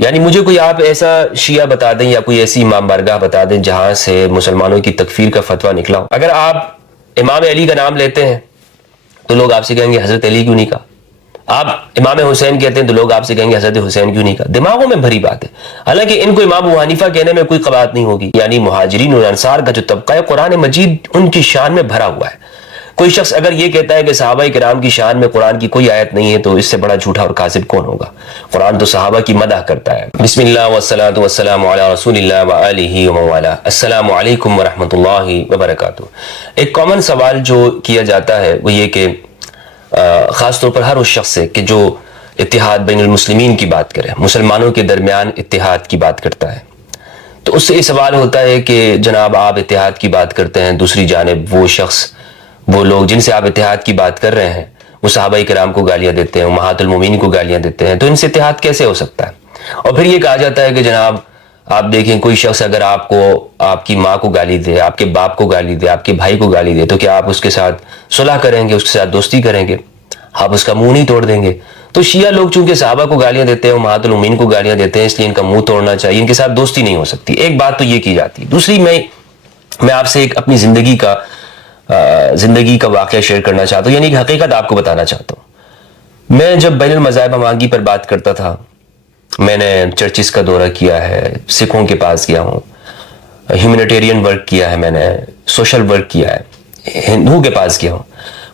یعنی مجھے کوئی آپ ایسا شیعہ بتا دیں یا کوئی ایسی امام بارگاہ بتا دیں جہاں سے مسلمانوں کی تکفیر کا فتویٰ نکلا ہو۔ اگر آپ امام علی کا نام لیتے ہیں تو لوگ آپ سے کہیں گے حضرت علی کیوں نہیں کہا، آپ امام حسین کہتے ہیں تو لوگ آپ سے کہیں گے حضرت حسین کیوں نہیں کہا۔ دماغوں میں بھری بات ہے، حالانکہ ان کو امام ابو حنیفہ کہنے میں کوئی قباحت نہیں ہوگی۔ یعنی مہاجرین اور انصار کا جو طبقہ ہے، قرآن مجید ان کی شان میں بھرا ہوا ہے۔ کوئی شخص اگر یہ کہتا ہے کہ صحابہ کرام کی شان میں قرآن کی کوئی آیت نہیں ہے تو اس سے بڑا جھوٹا اور کاذب کون ہوگا؟ قرآن تو صحابہ کی مدح کرتا ہے۔ بسم اللہ والصلاة والسلام علی رسول اللہ وآلہ وموالا۔ السلام علیکم ورحمۃ اللہ وبرکاتہ۔ ایک کامن سوال جو کیا جاتا ہے وہ یہ کہ خاص طور پر ہر اس شخص سے کہ جو اتحاد بین المسلمین کی بات کرے، مسلمانوں کے درمیان اتحاد کی بات کرتا ہے، تو اس سے یہ سوال ہوتا ہے کہ جناب آپ اتحاد کی بات کرتے ہیں، دوسری جانب وہ شخص، وہ لوگ جن سے آپ اتحاد کی بات کر رہے ہیں وہ صحابہ کرام کو گالیاں دیتے ہیں، امہات المومنین کو گالیاں دیتے ہیں، تو ان سے اتحاد کیسے ہو سکتا ہے؟ اور پھر یہ کہا جاتا ہے کہ جناب آپ دیکھیں کوئی شخص اگر آپ کو، آپ کی ماں کو گالی دے، آپ کے باپ کو گالی دے، آپ کے بھائی کو گالی دے، تو کیا آپ اس کے ساتھ صلح کریں گے، اس کے ساتھ دوستی کریں گے؟ آپ اس کا منہ نہیں توڑ دیں گے؟ تو شیعہ لوگ چونکہ صحابہ کو گالیاں دیتے ہیں، امہات المومنین کو گالیاں دیتے ہیں، اس لیے ان کا منہ توڑنا چاہیے، ان کے ساتھ دوستی نہیں ہو سکتی۔ ایک بات تو یہ کی جاتی ہے۔ دوسری میں آپ سے ایک اپنی زندگی کا واقعہ شیئر کرنا چاہتا ہوں، یعنی کہ حقیقت آپ کو بتانا چاہتا ہوں۔ میں جب بین المذاہب ہمانگی پر بات کرتا تھا، میں نے چرچز کا دورہ کیا ہے، سکھوں کے پاس گیا ہوں، ہیومینیٹیرین ورک کیا ہے، میں نے سوشل ورک کیا ہے، ہندوؤں کے پاس گیا ہوں،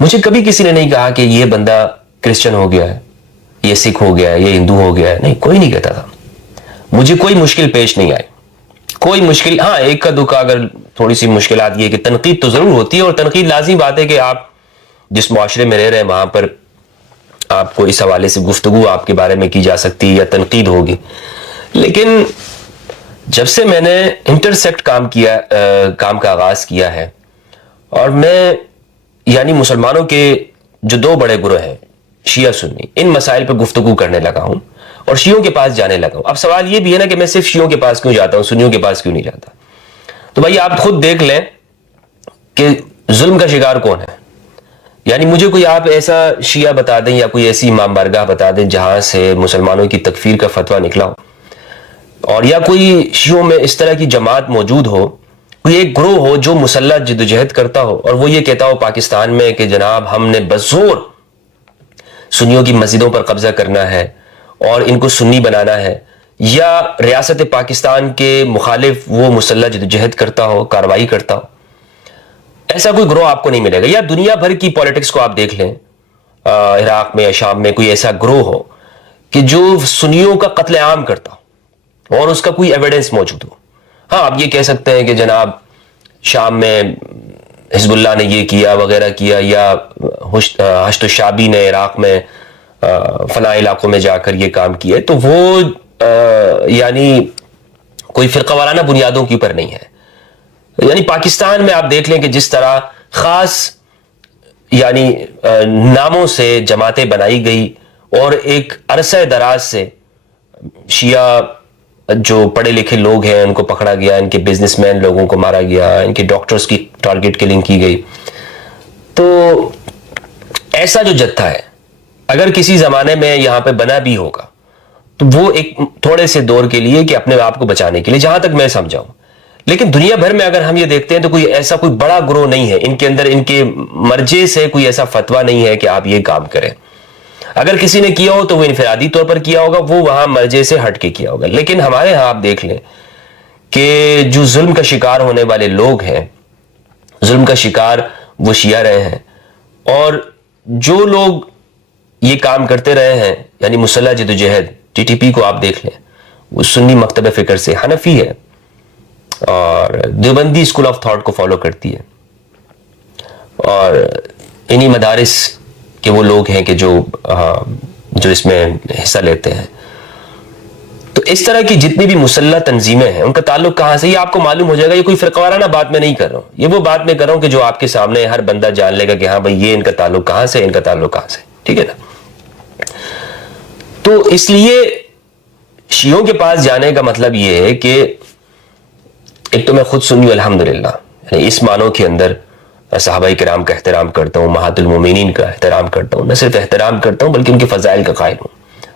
مجھے کبھی کسی نے نہیں کہا کہ یہ بندہ کرسچن ہو گیا ہے، یہ سکھ ہو گیا ہے، یہ ہندو ہو گیا ہے، نہیں، کوئی نہیں کہتا تھا۔ مجھے کوئی مشکل پیش نہیں آئی، کوئی مشکل، ہاں ایک کا دکھا اگر تھوڑی سی مشکلات یہ کہ تنقید تو ضرور ہوتی ہے، اور تنقید لازمی بات ہے کہ آپ جس معاشرے میں رہ رہے ہیں وہاں پر آپ کو اس حوالے سے گفتگو آپ کے بارے میں کی جا سکتی ہے یا تنقید ہوگی۔ لیکن جب سے میں نے انٹرسیکٹ کام کا آغاز کیا ہے، اور میں یعنی مسلمانوں کے جو دو بڑے گروہ ہیں شیعہ سنی، ان مسائل پہ گفتگو کرنے لگا ہوں اور شیعوں کے پاس جانے لگا ہوں۔ اب سوال یہ بھی ہے نا کہ میں صرف شیعوں کے پاس کیوں جاتا ہوں، سنیوں کے پاس کیوں نہیں جاتا؟ تو بھائی آپ خود دیکھ لیں کہ ظلم کا شکار کون ہے۔ یعنی مجھے کوئی آپ ایسا شیعہ بتا دیں یا کوئی ایسی امام بارگاہ بتا دیں جہاں سے مسلمانوں کی تکفیر کا فتویٰ نکلا ہو، اور یا کوئی شیعوں میں اس طرح کی جماعت موجود ہو، کوئی ایک گروہ ہو جو مسلح جدوجہد کرتا ہو اور وہ یہ کہتا ہو پاکستان میں کہ جناب ہم نے بزور سنیوں کی مسجدوں پر قبضہ کرنا ہے اور ان کو سنی بنانا ہے، یا ریاست پاکستان کے مخالف وہ مسلح جدوجہد کرتا ہو، کارروائی کرتا ہو، ایسا کوئی گروہ آپ کو نہیں ملے گا۔ یا دنیا بھر کی پولیٹکس کو آپ دیکھ لیں، عراق میں یا شام میں کوئی ایسا گروہ ہو کہ جو سنیوں کا قتل عام کرتا ہو اور اس کا کوئی ایویڈنس موجود ہو۔ ہاں آپ یہ کہہ سکتے ہیں کہ جناب شام میں حزب اللہ نے یہ کیا وغیرہ کیا، یا حشد الشعبی نے عراق میں فلاں علاقوں میں جا کر یہ کام کیا، تو وہ یعنی کوئی فرقہ وارانہ بنیادوں کے اوپر نہیں ہے۔ یعنی پاکستان میں آپ دیکھ لیں کہ جس طرح خاص یعنی ناموں سے جماعتیں بنائی گئی، اور ایک عرصہ دراز سے شیعہ جو پڑھے لکھے لوگ ہیں ان کو پکڑا گیا، ان کے بزنس مین لوگوں کو مارا گیا، ان کے ڈاکٹرز کی ٹارگٹ کلنگ کی گئی۔ تو ایسا جو جتھا ہے اگر کسی زمانے میں یہاں پہ بنا بھی ہوگا تو وہ ایک تھوڑے سے دور کے لیے کہ اپنے آپ کو بچانے کے لیے، جہاں تک میں سمجھاؤں۔ لیکن دنیا بھر میں اگر ہم یہ دیکھتے ہیں تو کوئی ایسا کوئی بڑا گروہ نہیں ہے، ان کے اندر ان کے مرجے سے کوئی ایسا فتویٰ نہیں ہے کہ آپ یہ کام کریں۔ اگر کسی نے کیا ہو تو وہ انفرادی طور پر کیا ہوگا، وہ وہاں مرجے سے ہٹ کے کیا ہوگا۔ لیکن ہمارے ہاں آپ دیکھ لیں کہ جو ظلم کا شکار ہونے والے لوگ ہیں، ظلم کا شکار وہ شیعہ رہے ہیں، اور جو لوگ یہ کام کرتے رہے ہیں یعنی مسلح جدوجہد، ٹی ٹی پی کو آپ دیکھ لیں، وہ سنی مکتب فکر سے حنفی ہے اور دیوبندی اسکول آف تھاٹ کو فالو کرتی ہے، اور انہی مدارس کے وہ لوگ ہیں کہ جو اس میں حصہ لیتے ہیں۔ تو اس طرح کی جتنی بھی مسلح تنظیمیں ہیں ان کا تعلق کہاں سے، یہ آپ کو معلوم ہو جائے گا۔ یہ کوئی فرقہ وارانہ بات میں نہیں کر رہا ہوں، یہ وہ بات میں کر رہا ہوں کہ جو آپ کے سامنے ہر بندہ جان لے گا کہ ہاں بھائی یہ ان کا تعلق کہاں سے، ان کا تعلق کہاں سے، ٹھیک ہے نا۔ تو اس لیے شیعوں کے پاس جانے کا مطلب یہ ہے کہ ایک تو میں خود سنی ہوں الحمدللہ، یعنی اس معنوں کے اندر صحابہ کرام کا احترام کرتا ہوں، امہات المومنین کا احترام کرتا ہوں، نہ صرف احترام کرتا ہوں بلکہ ان کے فضائل کا قائل ہوں،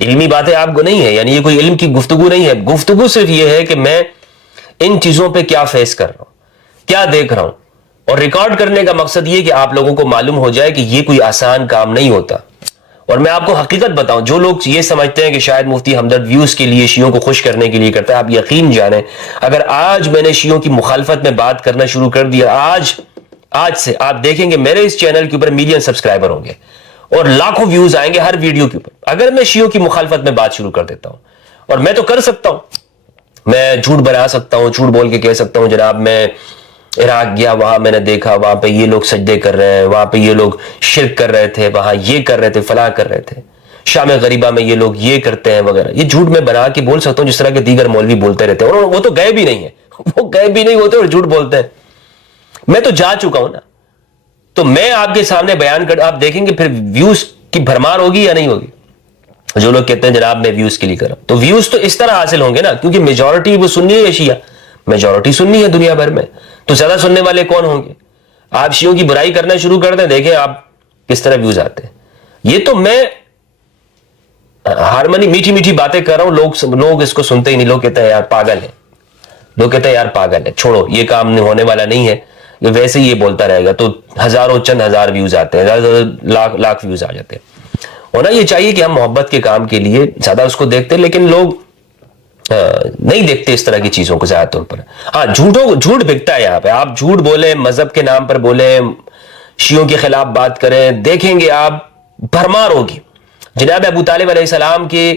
علمی باتیں آپ کو نہیں ہے, یعنی یہ کوئی علم کی گفتگو نہیں ہے. گفتگو صرف یہ ہے کہ میں ان چیزوں پہ کیا فیس کر رہا ہوں, کیا دیکھ رہا ہوں, اور ریکارڈ کرنے کا مقصد یہ کہ آپ لوگوں کو معلوم ہو جائے کہ یہ کوئی آسان کام نہیں ہوتا. اور میں آپ کو حقیقت بتاؤں, جو لوگ یہ سمجھتے ہیں کہ شاید مفتی ہمدرد ویوز کے لیے, شیعوں کو خوش کرنے کے لیے کرتا ہے, آپ یقین جانیں اگر آج میں نے شیعوں کی مخالفت میں بات کرنا شروع کر دیا, آج سے آپ دیکھیں گے میرے اس چینل کے اوپر ملین سبسکرائبر ہوں گے اور لاکھوں ویوز آئیں گے ہر ویڈیو کے اوپر, اگر میں شیعوں کی مخالفت میں بات شروع کر دیتا ہوں. اور میں تو کر سکتا ہوں, میں جھوٹ بنا سکتا ہوں, جھوٹ بول کے کہہ سکتا ہوں جناب میں عراق گیا, وہاں میں نے دیکھا وہاں پہ یہ لوگ سجدے کر رہے ہیں, وہاں پہ یہ لوگ شرک کر رہے تھے, وہاں یہ کر رہے تھے, فلاں کر رہے تھے, شام غریبہ میں یہ لوگ یہ کرتے ہیں وغیرہ. یہ جھوٹ میں بنا کے بول سکتا ہوں جس طرح کے دیگر مولوی بولتے رہتے ہیں, اور وہ تو گئے بھی نہیں ہیں, وہ گئے بھی نہیں ہوتے اور جھوٹ بولتے ہیں. میں تو جا چکا ہوں نا, تو میں آپ کے سامنے بیان کر, آپ دیکھیں گے پھر ویوز کی بھرمار ہوگی یا نہیں ہوگی. جو لوگ کہتے ہیں جناب میں ویوز کے لیے کر رہا ہوں, تو ویوز تو اس طرح حاصل ہوں گے نا, کیونکہ میجورٹی وہ سنی ہے شیعہ, میجورٹی سنی ہے دنیا بھر میں, تو زیادہ سننے والے کون ہوں گے. آپ شیعوں کی برائی کرنا شروع کر دیں, دیکھیں آپ کس طرح ویوز آتے ہیں. یہ تو میں ہارمنی میٹھی میٹھی باتیں کر رہا ہوں, لوگ اس کو سنتے ہی نہیں, لوگ کہتے ہیں یار پاگل ہے, لوگ کہتے ہیں یار پاگل ہے, چھوڑو یہ کام ہونے والا نہیں ہے, یہ ویسے ہی یہ بولتا رہے گا. تو ہزاروں چند ہزار ویوز آتے ہیں, زیادہ لاکھ ویوز آ جاتے ہیں. ہونا یہ چاہیے کہ ہم محبت کے کام کے لیے زیادہ اس کو دیکھتے ہیں, لیکن لوگ نہیں دیکھتے اس طرح کی چیزوں کو زیادہ طور پر. ہاں جھوٹ بکتا ہے یہاں پہ, آپ جھوٹ بولیں, مذہب کے نام پر بولیں, شیعوں کے خلاف بات کریں, دیکھیں گے آپ بھرمار ہوگی. جناب ابو طالب علیہ السلام کے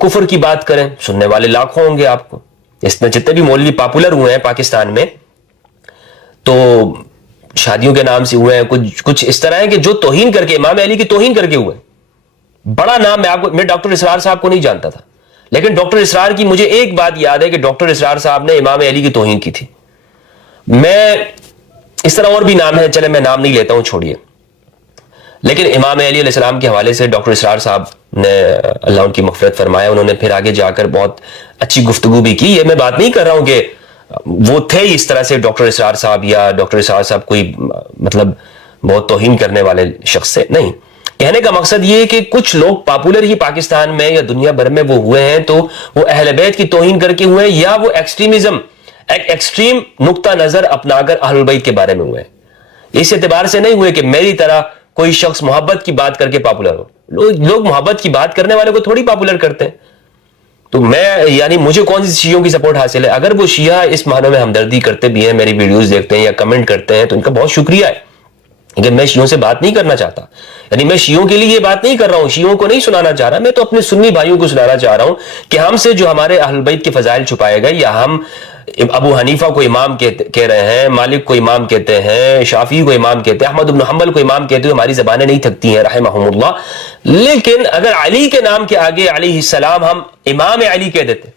کفر کی بات کریں, سننے والے لاکھوں ہوں گے آپ کو. اس میں جتنے بھی مولوی پاپولر ہوئے ہیں پاکستان میں, تو شادیوں کے نام سے ہوئے ہیں, کچھ اس طرح ہے کہ جو توہین کر کے, امام علی کی توہین کر کے ہوئے. بڑا نام میں ڈاکٹر اسرار صاحب کو نہیں جانتا تھا, لیکن ڈاکٹر اسرار کی مجھے ایک بات یاد ہے کہ ڈاکٹر اسرار صاحب نے امام علی کی توہین کی تھی. میں اس طرح اور بھی نام ہے, چلے میں نام نہیں لیتا ہوں, چھوڑیے. لیکن امام علی علیہ السلام کے حوالے سے ڈاکٹر اسرار صاحب نے, اللہ ان کی مغفرت فرمایا, انہوں نے پھر آگے جا کر بہت اچھی گفتگو بھی کی. یہ میں بات نہیں کر رہا ہوں کہ وہ تھے اس طرح سے ڈاکٹر اسرار صاحب, یا ڈاکٹر اسرار صاحب کوئی مطلب بہت توہین کرنے والے شخص سے نہیں. کہنے کا مقصد یہ ہے کہ کچھ لوگ پاپولر ہی پاکستان میں یا دنیا بھر میں وہ ہوئے ہیں, تو وہ اہل بیت کی توہین کر کے ہوئے ہیں, یا وہ ایکسٹریمزم, ایک ایکسٹریم نقطہ نظر اپنا کر اہل بیت کے بارے میں ہوئے ہیں. اس اعتبار سے نہیں ہوئے کہ میری طرح کوئی شخص محبت کی بات کر کے پاپولر ہو. لوگ محبت کی بات کرنے والے کو تھوڑی پاپولر کرتے ہیں. تو میں, یعنی مجھے کون سی شیعوں کی سپورٹ حاصل ہے؟ اگر وہ شیعہ اس معنی میں ہمدردی کرتے بھی ہیں, میری ویڈیوز دیکھتے ہیں یا کمنٹ کرتے ہیں, تو ان کا بہت شکریہ ہے. لیکن میں شیعوں سے بات نہیں کرنا چاہتا, یعنی میں شیعوں کے لیے یہ بات نہیں کر رہا ہوں, شیعوں کو نہیں سنانا چاہ رہا, میں تو اپنے سنی بھائیوں کو سنانا چاہ رہا ہوں کہ ہم سے جو ہمارے اہل بیت کے فضائل چھپائے گئے, یا ہم ابو حنیفہ کو امام کہہ رہے ہیں, مالک کو امام کہتے ہیں, شافعی کو امام کہتے ہیں, احمد بن حنبل کو امام کہتے ہیں, ہماری زبانیں نہیں تھکتی ہیں رحمہم اللہ. لیکن اگر علی کے نام کے آگے علیہ السلام ہم امام علی کہہ دیتے,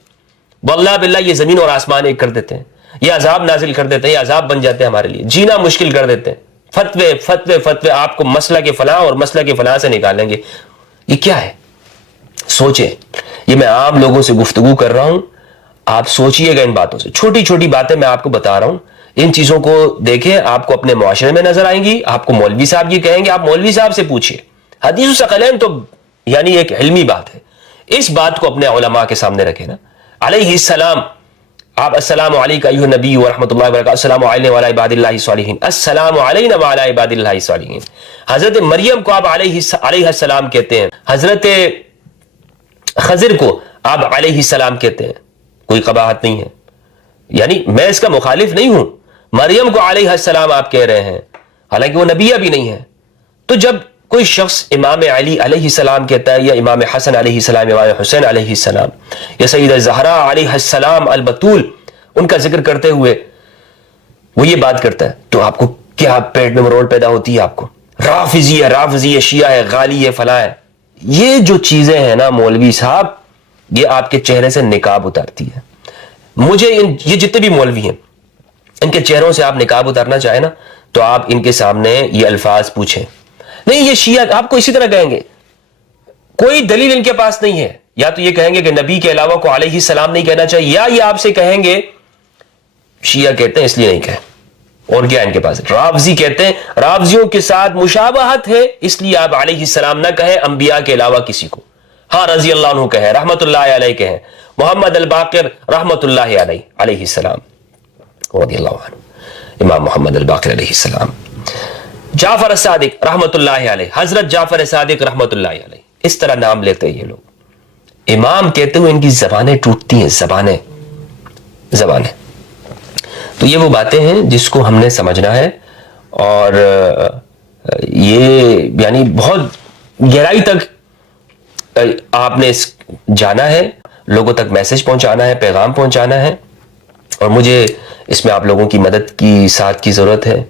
واللہ باللہ یہ زمین اور آسمان ایک کر دیتے ہیں, یہ عذاب نازل کر دیتے ہیں, یہ عذاب بن جاتے ہیں ہمارے لیے, جینا مشکل کر دیتے ہیں. فتوے فتوے فتوے, آپ کو مسئلہ کے فلاں اور مسئلہ کے فلاں سے نکالیں گے. یہ کیا ہے؟ سوچیں. یہ میں عام لوگوں سے گفتگو کر رہا ہوں, آپ سوچئے گا ان باتوں سے. چھوٹی چھوٹی باتیں میں آپ کو بتا رہا ہوں, ان چیزوں کو دیکھیں, آپ کو اپنے معاشرے میں نظر آئیں گی. آپ کو مولوی صاحب یہ کہیں گے, آپ مولوی صاحب سے پوچھئے. حدیث الثقلین تو یعنی ایک علمی بات ہے, اس بات کو اپنے علماء کے سامنے رکھیں نا. علیہ السلام, آپ السلام علیکم ایھا النبی ورحمۃ اللہ وبرکاتہ, السلام علینا وعلی عباد اللہ الصالحین, السلام علینا وعلی عباد اللہ الصالحین. حضرت مریم کو آپ علیہ السلام کہتے ہیں, حضرت خضر کو آپ علیہ السلام کہتے ہیں, کوئی قباحت نہیں ہے. یعنی میں اس کا مخالف نہیں ہوں, مریم کو علیہ السلام آپ کہہ رہے ہیں, حالانکہ وہ نبیہ بھی نہیں ہے. تو جب کوئی شخص امام علی علیہ السلام کہتا ہے, یا امام حسن علیہ السلام, امام حسین علیہ السلام, یا سیدہ زہرا علیہ السلام البتول, ان کا ذکر کرتے ہوئے وہ یہ بات کرتا ہے, تو آپ کو کیا پیٹ میں مروڑ پیدا ہوتی ہے؟ آپ کو رافضی ہے, رافضی ہے, شیعہ ہے, غالی ہے, فلاں ہے. یہ جو چیزیں ہیں نا مولوی صاحب, یہ آپ کے چہرے سے نقاب اتارتی ہے. مجھے یہ جتنے بھی مولوی ہیں, ان کے چہروں سے آپ نقاب اتارنا چاہیں نا, تو آپ ان کے سامنے یہ الفاظ پوچھیں. نہیں, یہ شیعہ آپ کو اسی طرح کہیں گے, کوئی دلیل ان کے پاس نہیں ہے. یا تو یہ کہیں گے کہ نبی کے علاوہ کو علیہ السلام نہیں کہنا چاہیے, یا یہ آپ سے کہیں گے شیعہ کہتے ہیں اس لیے نہیں کہیں. اور کیا ان کے پاس؟ رافضی کہتے ہیں رافضیوں کے ساتھ مشابہت ہے اس لیے آپ علیہ السلام نہ کہیں انبیاء کے علاوہ کسی کو. ہاں رضی اللہ عنہ کہیں, رحمت اللہ علیہ کہیں, محمد الباقر رحمت اللہ علیہ السلام رضی اللہ عنہ, امام محمد الباقر علیہ السلام, جعفر الصادق رحمت اللہ علیہ, حضرت جعفر صادق رحمت اللہ علیہ. اس طرح نام لیتے ہیں یہ لوگ. امام کہتے ہوئے ان کی زبانیں ٹوٹتی ہیں, زبانیں. تو یہ وہ باتیں ہیں جس کو ہم نے سمجھنا ہے, اور یہ یعنی بہت گہرائی تک آپ نے جانا ہے, لوگوں تک میسج پہنچانا ہے, پیغام پہنچانا ہے. اور مجھے اس میں آپ لوگوں کی مدد کی ساتھ کی ضرورت ہے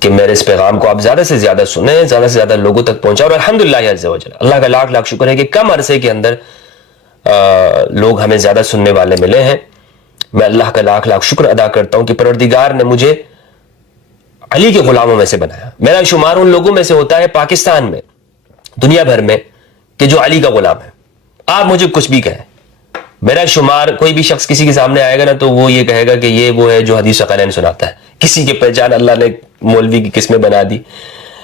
کہ میرے اس پیغام کو آپ زیادہ سے زیادہ سنیں, زیادہ سے زیادہ لوگوں تک پہنچائیں. اور الحمدللہ عز و جل, اللہ کا لاکھ لاکھ شکر ہے کہ کم عرصے کے اندر لوگ ہمیں زیادہ سننے والے ملے ہیں. میں اللہ کا لاکھ لاکھ شکر ادا کرتا ہوں کہ پروردگار نے مجھے علی کے غلاموں میں سے بنایا. میرا شمار ان لوگوں میں سے ہوتا ہے پاکستان میں, دنیا بھر میں, کہ جو علی کا غلام ہے. آپ مجھے کچھ بھی کہیں, میرا شمار, کوئی بھی شخص کسی کے سامنے آئے گا نا تو وہ یہ کہے گا کہ یہ وہ ہے جو حدیث ثقلین سناتا ہے. کسی کی پہچان اللہ نے مولوی کی کس میں بنا دی,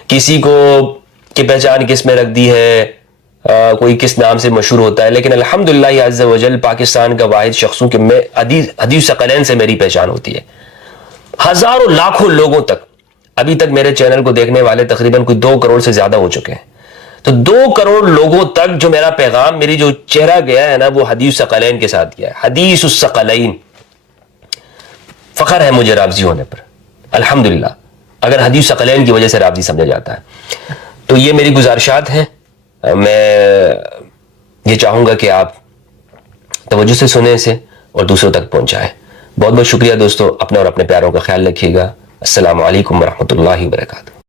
کسی کو کی پہچان کس میں رکھ دی ہے, کوئی کس نام سے مشہور ہوتا ہے. لیکن الحمدللہ عز و جل پاکستان کا واحد شخص ہوں کہ میں حدیث ثقلین سے میری پہچان ہوتی ہے. ہزاروں لاکھوں لوگوں تک ابھی تک میرے چینل کو دیکھنے والے تقریباً کوئی 2 کروڑ سے زیادہ ہو چکے ہیں. تو 2 کروڑ لوگوں تک جو میرا پیغام, میری جو چہرہ گیا ہے نا, وہ حدیث ثقلین کے ساتھ گیا ہے. حدیث الثقلین. فخر ہے مجھے رافضی ہونے پر الحمدللہ, اگر حدیث ثقلین کی وجہ سے رافضی سمجھا جاتا ہے. تو یہ میری گزارشات ہیں. میں یہ چاہوں گا کہ آپ توجہ سے سنیں اسے اور دوسروں تک پہنچائیں. بہت بہت شکریہ دوستو, اپنے اور اپنے پیاروں کا خیال رکھیے گا. السلام علیکم ورحمۃ اللہ وبرکاتہ.